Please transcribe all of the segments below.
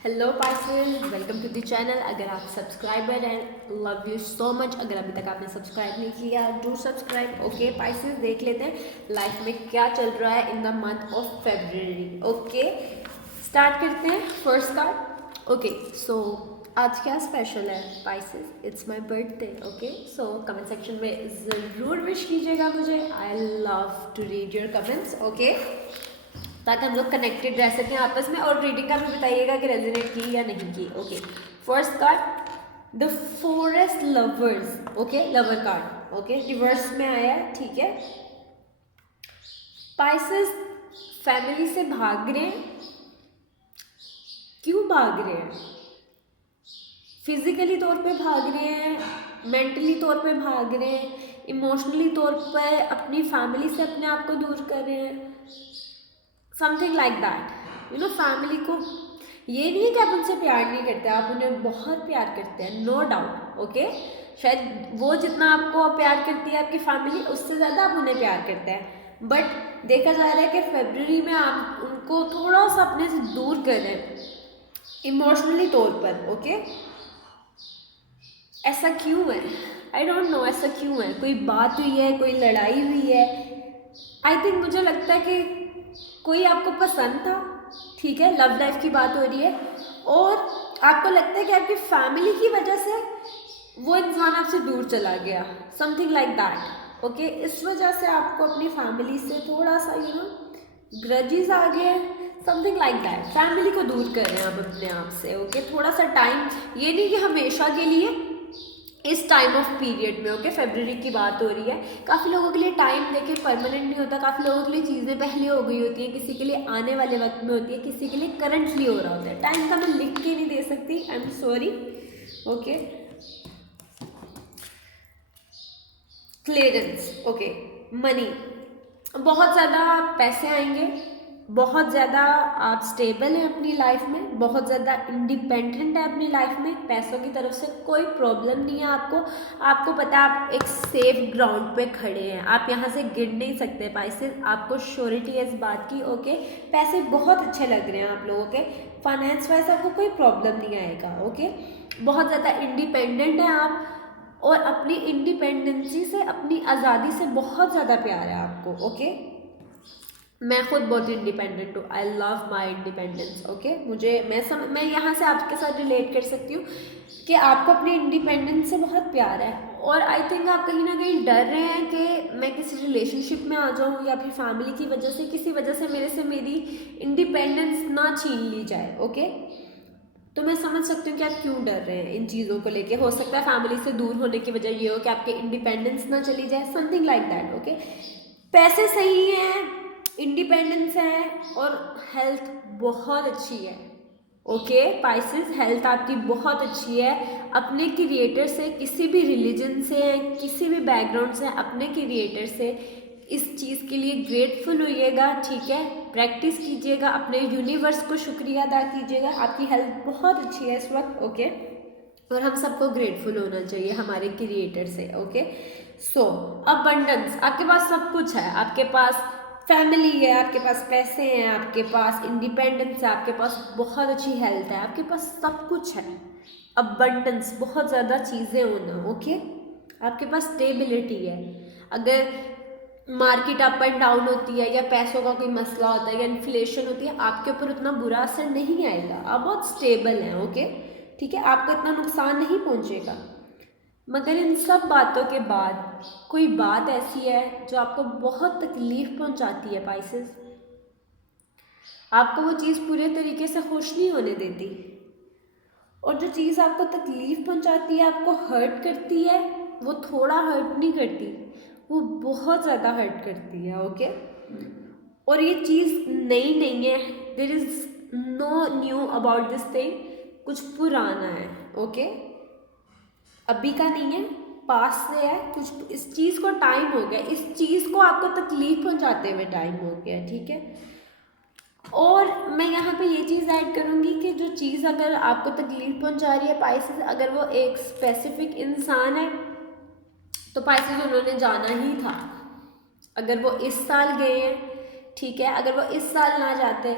Hello Pisces, welcome to the channel. अगर आप subscriber हैं, लव यू सो मच। अगर अभी तक आपने सब्सक्राइब नहीं किया, डू सब्सक्राइब। ओके पाइसेस, देख लेते हैं लाइफ में क्या चल रहा है in the month of February. Okay, start करते हैं फर्स्ट कार्ड। ओके सो आज क्या स्पेशल है Pisces? It's my birthday. Okay so comment section में ज़रूर विश कीजिएगा मुझे। I love to read your comments. Okay, ताकि हम लोग कनेक्टेड रह सकें आपस में। और रीडिंग का भी बताइएगा कि रेजोनेट की या नहीं की। Okay, first card the forest lovers. Okay, lover card. Okay, reverse में आया है, ठीक है। पाइसेस फैमिली से भाग रहे हैं। क्यों भाग रहे हैं? फिजिकली तौर पे भाग रहे हैं, मेंटली तौर पे भाग रहे हैं, इमोशनली तौर पे अपनी फैमिली से अपने आप को दूर कर रहे हैं, समथिंग लाइक दैट। फैमिली को ये नहीं है कि आप उनसे प्यार नहीं करते, आप उन्हें बहुत प्यार करते हैं, नो डाउट। ओके, शायद वो जितना आपको प्यार करती है आपकी फैमिली, उससे ज़्यादा आप उन्हें प्यार करते हैं। बट देखा जा रहा है कि फरवरी में आप उनको थोड़ा सा अपने से दूर कर रहे हैं इमोशनली तौर पर। ओके, ऐसा क्यों है? आई डोंट नो, ऐसा क्यों है? कोई बात हुई है, कोई लड़ाई हुई है? आई थिंक, मुझे लगता है कि कोई आपको पसंद था, ठीक है, लव लाइफ की बात हो रही है, और आपको लगता है कि आपकी फैमिली की वजह से वो इंसान आपसे दूर चला गया, समथिंग लाइक दैट। ओके, इस वजह से आपको अपनी फैमिली से थोड़ा सा ग्रजेस आ गए, समथिंग लाइक दैट। फैमिली को दूर कर रहे हैं आप अपने आप से। ओके, थोड़ा सा टाइम, ये नहीं कि हमेशा के लिए, इस टाइम ऑफ पीरियड में। ओके, फरवरी की बात हो रही है। काफ़ी लोगों के लिए टाइम देखिए परमानेंट नहीं होता, काफ़ी लोगों के लिए चीज़ें पहले हो गई होती हैं, किसी के लिए आने वाले वक्त में होती है, किसी के लिए करंटली हो रहा होता है। टाइम का मैं लिख के नहीं दे सकती, I am sorry. Okay, clearance. Okay, money, बहुत ज़्यादा पैसे आएंगे, बहुत ज़्यादा आप स्टेबल हैं अपनी लाइफ में, बहुत ज़्यादा इंडिपेंडेंट है अपनी लाइफ में, पैसों की तरफ से कोई प्रॉब्लम नहीं है आपको। आपको पता है आप एक सेफ ग्राउंड पे खड़े हैं, आप यहाँ से गिर नहीं सकते पाइसेस, आपको श्योरिटी है इस बात की। ओके, पैसे बहुत अच्छे लग रहे हैं आप लोगों के, फाइनेंस वाइज आपको कोई प्रॉब्लम नहीं आएगा। ओके, बहुत ज़्यादा इंडिपेंडेंट है आप, और अपनी इंडिपेंडेंसी से, अपनी आज़ादी से बहुत ज़्यादा प्यार है आपको। ओके, मैं खुद बहुत इंडिपेंडेंट हूँ, I love my independence. Okay, मैं यहाँ से आपके साथ रिलेट कर सकती हूँ कि आपको अपनी इंडिपेंडेंस से बहुत प्यार है, और आई थिंक आप कहीं ना कहीं डर रहे हैं कि मैं किसी रिलेशनशिप में आ जाऊँ, या फिर फैमिली की वजह से, किसी वजह से मेरी इंडिपेंडेंस ना छीन ली जाए। ओके, तो मैं समझ सकती हूँ कि आप क्यों डर रहे हैं इन चीज़ों को लेके। हो सकता है फैमिली से दूर होने की वजह ये हो कि आपके इंडिपेंडेंस ना चली जाए, समथिंग लाइक दैट। ओके, पैसे सही हैं, इंडिपेंडेंस है, और हेल्थ बहुत अच्छी है। ओके पाइसेस, हेल्थ आपकी बहुत अच्छी है। अपने क्रिएटर से, किसी भी रिलीजन से, किसी भी बैकग्राउंड से, अपने क्रिएटर से इस चीज़ के लिए ग्रेटफुल होइएगा, ठीक है। प्रैक्टिस कीजिएगा, अपने यूनिवर्स को शुक्रिया अदा कीजिएगा। आपकी हेल्थ बहुत अच्छी है इस वक्त। ओके, और हम सबको ग्रेटफुल होना चाहिए हमारे क्रिएटर से। ओके, सो अबंडेंस, आपके पास सब कुछ है, आपके पास फैमिली है, आपके पास पैसे हैं, आपके पास इंडिपेंडेंस है, आपके पास बहुत अच्छी हेल्थ है, आपके पास सब कुछ है। अबंडेंस, बहुत ज़्यादा चीज़ें होना। ओके, आपके पास स्टेबिलिटी है। अगर मार्केट अप एंड डाउन होती है, या पैसों का कोई मसला होता है, या इन्फ्लेशन होती है, आपके ऊपर उतना बुरा असर नहीं आएगा, आप बहुत स्टेबल हैं। ओके, ठीक है, आपको इतना नुकसान नहीं पहुंचेगा। मगर इन सब बातों के बाद कोई बात ऐसी है जो आपको बहुत तकलीफ पहुंचाती है पाइसेस, आपको वो चीज़ पूरे तरीके से खुश नहीं होने देती, और जो चीज़ आपको तकलीफ पहुंचाती है, आपको हर्ट करती है, वो थोड़ा हर्ट नहीं करती, वो बहुत ज़्यादा हर्ट करती है। ओके, और ये चीज़ नई नहीं है, there is no new about this thing, कुछ पुराना है। ओके, अभी का नहीं है, पास से है कुछ, इस चीज़ को टाइम हो गया, इस चीज़ को आपको तकलीफ पहुंचाते हुए टाइम हो गया, ठीक है। और मैं यहाँ पे ये चीज़ ऐड करूँगी कि जो चीज़ अगर आपको तकलीफ पहुंचा रही है पाइसेस, अगर वो एक स्पेसिफिक इंसान है, तो पाइसेस उन्होंने जाना ही था। अगर वो इस साल गए हैं, ठीक है, अगर वो इस साल ना जाते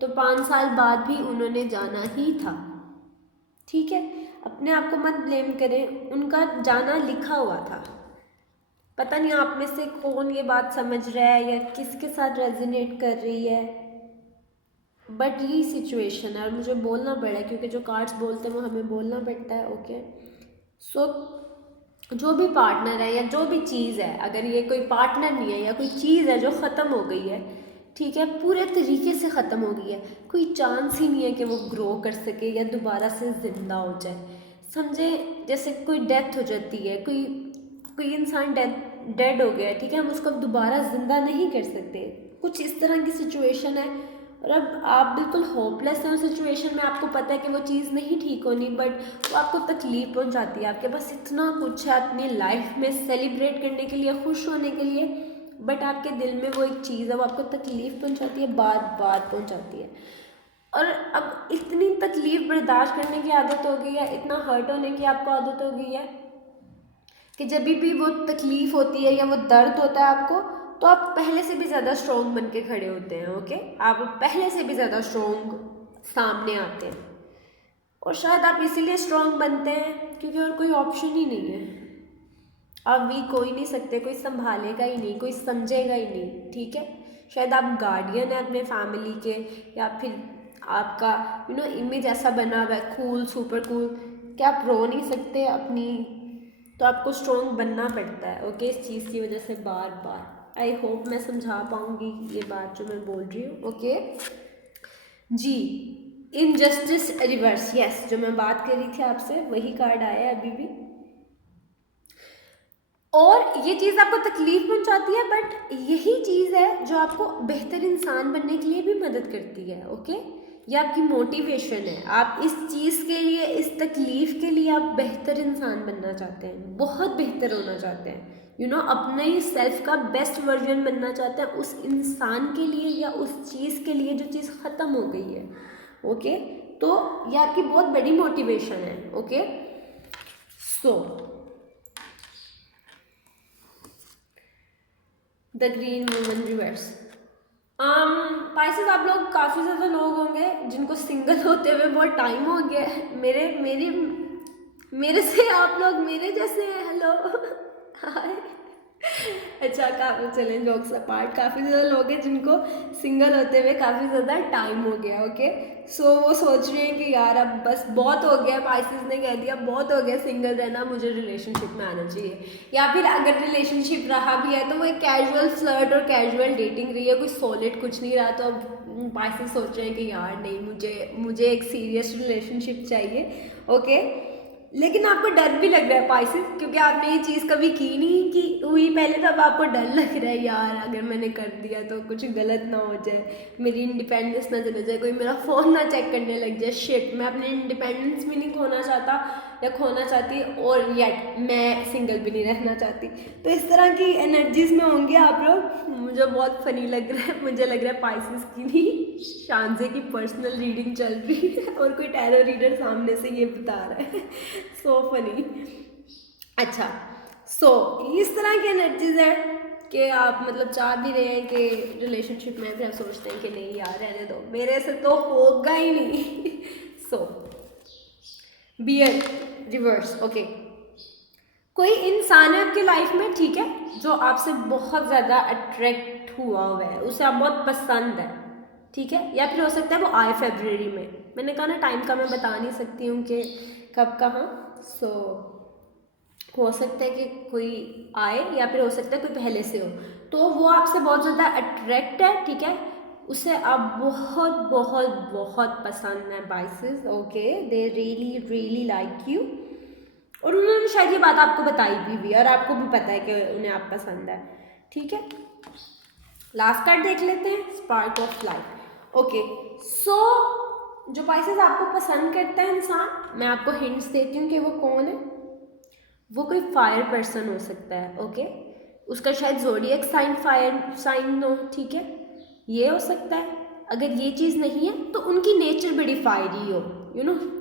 तो 5 साल बाद भी उन्होंने जाना ही था, ठीक है। अपने आप को मत ब्लेम करें, उनका जाना लिखा हुआ था। पता नहीं आप में से कौन ये बात समझ रहा है या किसके साथ रेजोनेट कर रही है, बट यही सिचुएशन है और मुझे बोलना पड़ा क्योंकि जो कार्ड्स बोलते हैं वो हमें बोलना पड़ता है, ओके। सो जो भी पार्टनर है या जो भी चीज़ है, अगर ये कोई पार्टनर नहीं है या कोई चीज़ है जो ख़त्म हो गई है, ठीक है, पूरे तरीके से ख़त्म हो गई है, कोई चांस ही नहीं है कि वो ग्रो कर सके या दोबारा से ज़िंदा हो जाए। समझे, जैसे कोई डेथ हो जाती है, कोई कोई इंसान डेड हो गया, ठीक है, हम उसको दोबारा ज़िंदा नहीं कर सकते, कुछ इस तरह की सिचुएशन है। और अब आप बिल्कुल होपलेस हैं उस सिचुएशन में, आपको पता है कि वो चीज़ नहीं ठीक होनी, बट वो आपको तकलीफ पहुंचाती है। आपके पास इतना कुछ है अपनी लाइफ में सेलिब्रेट करने के लिए, खुश होने के लिए, बट आपके दिल में वो एक चीज़ है, वो आपको तकलीफ पहुंचाती है, बार बार पहुंचाती है। और अब इतनी तकलीफ बर्दाश्त करने की आदत हो गई है, इतना हर्ट होने की आपको आदत हो गई है कि जब भी वो तकलीफ होती है या वो दर्द होता है आपको, तो आप पहले से भी ज़्यादा स्ट्रॉन्ग बन के खड़े होते हैं, ओके। आप पहले से भी ज़्यादा स्ट्रॉन्ग सामने आते हैं, और शायद आप इसीलिए स्ट्रॉन्ग बनते हैं क्योंकि और कोई ऑप्शन ही नहीं है। आप वीक हो ही नहीं सकते, कोई संभालेगा ही नहीं, कोई समझेगा ही नहीं, ठीक है। शायद आप गार्डियन हैं अपने फैमिली के, या फिर आपका इमेज ऐसा बना हुआ है कूल, सुपर कूल, कि आप रो नहीं सकते अपनी, तो आपको स्ट्रॉन्ग बनना पड़ता है, ओके, इस चीज़ की वजह से बार बार। आई होप मैं समझा पाऊँगी ये बात जो मैं बोल रही हूँ, ओके जी। इनजस्टिस रिवर्स, यस, जो मैं बात कर रही थी आपसे वही कार्ड आया है अभी भी। और ये चीज़ आपको तकलीफ पहुंचाती है, बट यही चीज़ है जो आपको बेहतर इंसान बनने के लिए भी मदद करती है, ओके। ये आपकी मोटिवेशन है, आप इस चीज़ के लिए, इस तकलीफ के लिए आप बेहतर इंसान बनना चाहते हैं, बहुत बेहतर होना चाहते हैं, अपने ही सेल्फ का बेस्ट वर्जन बनना चाहते हैं उस इंसान के लिए या उस चीज़ के लिए जो चीज़ ख़त्म हो गई है, ओके। तो ये आपकी बहुत बड़ी मोटिवेशन है, okay. So the green woman reverse. Pisces, आप लोग काफ़ी ज़्यादा लोग होंगे जिनको सिंगल होते हुए बहुत टाइम हो गया है। मेरे से आप लोग मेरे जैसे हैं, हेलो हाय। अच्छा, काफ़ी चलें, जोक्स अपार्ट, काफ़ी ज़्यादा लोग हैं जिनको सिंगल होते हुए काफ़ी ज़्यादा टाइम हो गया, ओके। सो वो सोच रहे हैं कि यार अब बस बहुत हो गया, पाइसेस ने कह दिया बहुत हो गया सिंगल रहना, मुझे रिलेशनशिप में आना चाहिए। या फिर अगर रिलेशनशिप रहा भी है तो वो एक कैजुअल फ्लर्ट और कैजुअल डेटिंग रही है, कोई सॉलिड कुछ नहीं रहा। तो अब पाइसेस सोच रहे हैं कि यार नहीं, मुझे एक सीरियस रिलेशनशिप चाहिए, ओके। लेकिन आपको डर भी लग रहा है पाइसेस, क्योंकि आपने ये चीज़ कभी की नहीं कि हुई पहले, तो अब आपको डर लग रहा है यार अगर मैंने कर दिया तो कुछ गलत ना हो जाए, मेरी इंडिपेंडेंस ना चले जाए, कोई मेरा फ़ोन ना चेक करने लग जाए, शिट, मैं अपनी इंडिपेंडेंस भी नहीं खोना चाहता या खोना चाहती, और येट मैं सिंगल भी नहीं रहना चाहती। तो इस तरह की एनर्जीज में होंगे आप लोग। मुझे बहुत फनी लग रहा है, मुझे लग रहा है पाइसेस की नहीं, शानजे की पर्सनल रीडिंग चल रही है और कोई टैरो रीडर सामने से ये बता रहा है। So funny. अच्छा, इस तरह की एनर्जीज है कि आप मतलब चाह भी रहे हैं कि रिलेशनशिप में, फिर आप सोचते हैं कि नहीं यार रहने दो, मेरे से तो होगा ही नहीं। Bear reverse, okay. कोई इंसान है आपकी लाइफ में, ठीक है, जो आपसे बहुत ज़्यादा अट्रैक्ट हुआ है, उसे आप बहुत पसंद है, ठीक है। या फिर हो सकता है वो आए फरवरी में, मैंने कहा ना टाइम का मैं बता नहीं सकती हूँ कि कब कहाँ। हो सकता है कि कोई आए या फिर हो सकता है कोई पहले से हो, तो वो आपसे बहुत ज़्यादा अट्रैक्ट है, ठीक है, उसे आप बहुत बहुत बहुत पसंद है Pisces, okay. They really really like you, और उन्होंने शायद ये बात आपको बताई भी और आपको भी पता है कि उन्हें आप पसंद है, ठीक है। लास्ट कार्ड देख लेते हैं, स्पार्क ऑफ लाइफ, ओके। जो पाइसेस आपको पसंद करता है इंसान, मैं आपको हिंट्स देती हूँ कि वो कौन है। वो कोई फायर पर्सन हो सकता है, ओके। उसका शायद ज़ोडिएक साइन फायर साइन हो, ठीक है, ये हो सकता है। अगर ये चीज़ नहीं है तो उनकी नेचर बड़ी फायरी हो,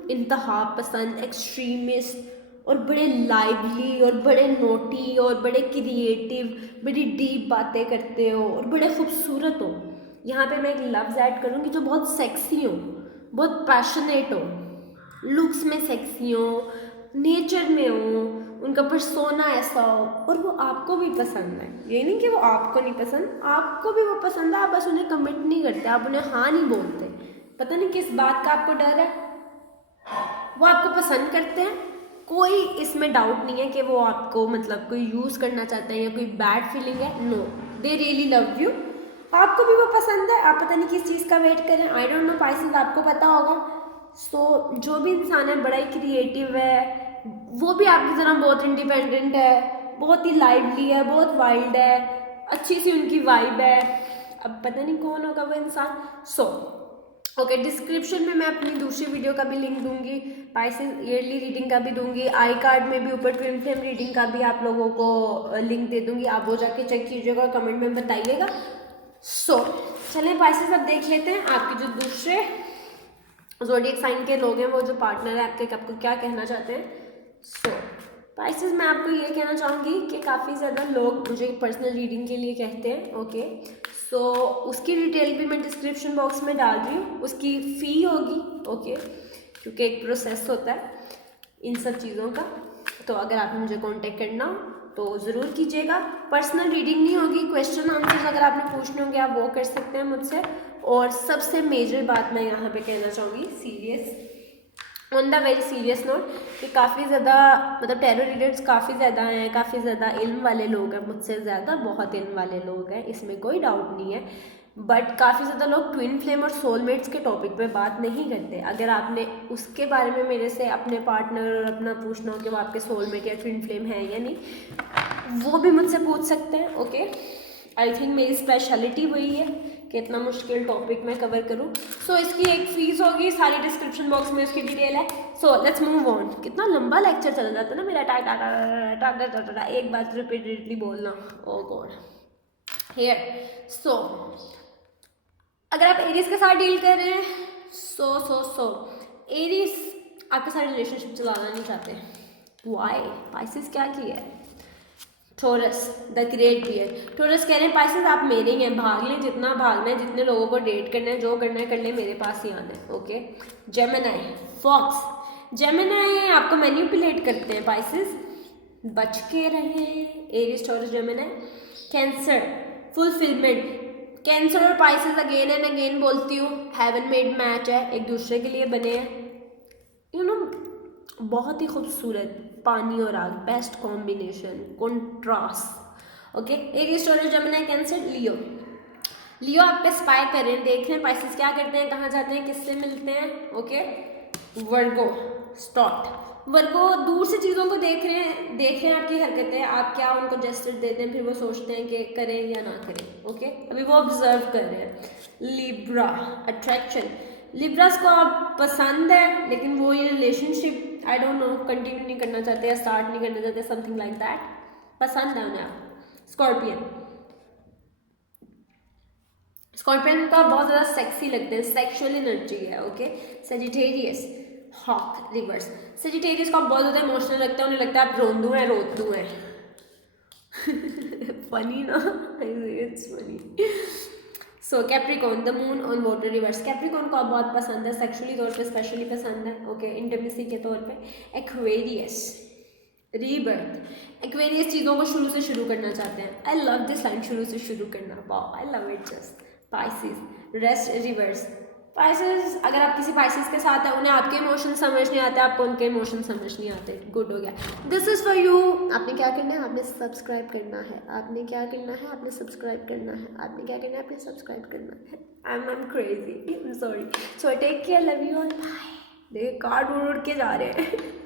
इंतहा पसंद, एक्सट्रीमिस्ट, और बड़े लाइवली और बड़े नोटी और बड़े क्रिएटिव, बड़ी डीप बातें करते हो और बड़े खूबसूरत हो, यहाँ पे मैं एक लफ्ज़ ऐड करूँगी जो बहुत सेक्सी हो, बहुत पैशनेट हो, लुक्स में सेक्सी हो, नेचर में हो, उनका पर्सोना ऐसा हो और वो आपको भी पसंद है। ये नहीं कि वो आपको नहीं पसंद, आपको भी वो पसंद है, आप बस उन्हें कमिट नहीं करते, आप उन्हें हाँ नहीं बोलते। पता नहीं किस बात का आपको डर है। वो आपको पसंद करते हैं, कोई इसमें डाउट नहीं है कि वो आपको मतलब कोई यूज़ करना चाहते हैं या कोई बैड फीलिंग है। No, they really love you, आपको भी वो पसंद है, आप पता नहीं किस चीज़ का वेट करें। आई डोंट नो पाइसेस, आपको पता होगा। सो जो भी इंसान है बड़ा ही क्रिएटिव है, वो भी आपकी तरह बहुत इंडिपेंडेंट है, बहुत ही लाइवली है, बहुत वाइल्ड है, अच्छी सी उनकी वाइब है। अब पता नहीं कौन होगा वो इंसान। ओके, डिस्क्रिप्शन में मैं अपनी दूसरी वीडियो का भी लिंक दूंगी, पाइसेस ईयरली रीडिंग का भी दूंगी, आई कार्ड में भी ऊपर ट्विन फ्लेम रीडिंग का भी आप लोगों को लिंक दे दूंगी, आप वो जाके चेक कीजिएगा, कमेंट में बताइएगा। चलें पाइसेस अब देख लेते हैं आपके जो दूसरे ज़ोडिएक साइन के लोग हैं, वो जो पार्टनर है आपको क्या कहना चाहते हैं। पाइसेस मैं आपको ये कहना चाहूँगी कि काफ़ी ज़्यादा लोग मुझे पर्सनल रीडिंग के लिए कहते हैं। ओके, उसकी डिटेल भी मैं डिस्क्रिप्शन बॉक्स में डाल रही हूँ, उसकी फ़ी होगी। ओके, क्योंकि एक प्रोसेस होता है इन सब चीज़ों का। तो अगर आपने मुझे कांटेक्ट करना हो तो ज़रूर कीजिएगा। पर्सनल रीडिंग नहीं होगी, क्वेश्चन आंसर्स अगर आपने पूछने होंगे आप वो कर सकते हैं मुझसे। और सबसे मेजर बात मैं यहाँ पे कहना चाहूँगी, serious on the very serious note, कि काफ़ी ज़्यादा मतलब टैरो रीडर्स काफ़ी ज़्यादा हैं, काफ़ी ज़्यादा इल्म वाले लोग हैं, मुझसे ज़्यादा बहुत इल्म वाले लोग हैं, इसमें कोई डाउट नहीं है। बट काफ़ी ज़्यादा लोग ट्विन फ्लेम और सोलमेट्स के टॉपिक पे बात नहीं करते। अगर आपने उसके बारे में मेरे से अपने पार्टनर और अपना पूछना हो कि वो आपके सोलमेट या ट्विन फ्लेम है या नहीं, वो भी मुझसे पूछ सकते हैं। ओके, आई थिंक मेरी स्पेशलिटी वही है कि इतना मुश्किल टॉपिक मैं कवर करूँ। इसकी एक फ़ीस होगी, सारी डिस्क्रिप्शन बॉक्स में उसकी डिटेल है। Let's move on. कितना लंबा लेक्चर चल जाता है ना मेरा, टा टा टा टा टा टा टा, एक बात रिपीटेडली बोलना। ओ गॉड, हियर अगर आप एरीज के साथ डील कर रहे हैं, एरीज आपके साथ रिलेशनशिप चलाना नहीं चाहते। वाई? पाइसेस क्या किया है? Taurus the great bear, Taurus कह रहे हैं पाइसेस आप मेरे ही हैं, भाग लें जितना भागना है, जितने लोगों को डेट करना है, जो करना है कर ले, मेरे पास ही आना है। ओके, जेमिनी फॉक्स, जेमिनी आपको मैनिपुलेट करते हैं पाइसेस, बच के रहे। Aries Taurus Gemini. Cancer fulfilment, cancer और पाइसेस अगेन एंड अगेन बोलती हूँ, हेवन मेड मैच है, एक दूसरे के लिए बने हैं। बहुत ही खूबसूरत पानी और आग, best combination, contrast. Okay, Aries Taurus Gemini Cancer Leo, Leo आप पे स्पाई कर रहे हैं, देख रहे हैं पाइसेस क्या करते हैं, कहाँ जाते हैं, किससे मिलते हैं। ओके, वर्गो स्टॉट, वर्गो दूर से चीज़ों को देख रहे हैं आपकी हरकतें, आप क्या उनको जेस्चर देते हैं, फिर वो सोचते हैं कि करें या ना करें। ओके, अभी वो ऑब्जर्व कर रहे हैं। लिब्रा अट्रैक्शन, लिब्रास को आप पसंद है लेकिन वो ये relationship I don't know continue नहीं करना चाहते या स्टार्ट नहीं करना चाहते, समथिंग लाइक दैट, पसंद है उन्हें आप। स्कॉर्पियन, स्कॉर्पियन का बहुत ज़्यादा सेक्सी लगते हैं, सेक्सुअल एनर्जी है। Okay, Sagittarius hawk reverse, Sagittarius का बहुत ज़्यादा इमोशनल लगता है, उन्हें लगता है आप रोंदू हैं रोतू हैं। फनी ना, it's funny. Capricorn the moon on water reverse, Capricorn को आप बहुत पसंद है, सेक्सुअली तौर पे स्पेशली पसंद है। ओके, इंटिमेसी के तौर पे। एक्वेरियस रीबर्थ, एक्वेरियस चीज़ों को शुरू से शुरू करना चाहते हैं। आई लव दिस लाइन, शुरू से शुरू करना, wow I love it just. Pisces rest reverse, Pisces अगर आप किसी पाइसेस के साथ हैं, उन्हें आपके इमोशन समझ नहीं आते, आपको उनके इमोशन समझ नहीं आते, गुड हो गया, दिस इज़ फॉर यू। आपने क्या करना है, आपने सब्सक्राइब करना है, आपने क्या करना है, आपने सब्सक्राइब करना है, आपने क्या करना है, आपने सब्सक्राइब करना है। I am crazy, sorry, so take care, love you all, bye. देखिए कार्ड उड़ के जा रहे हैं।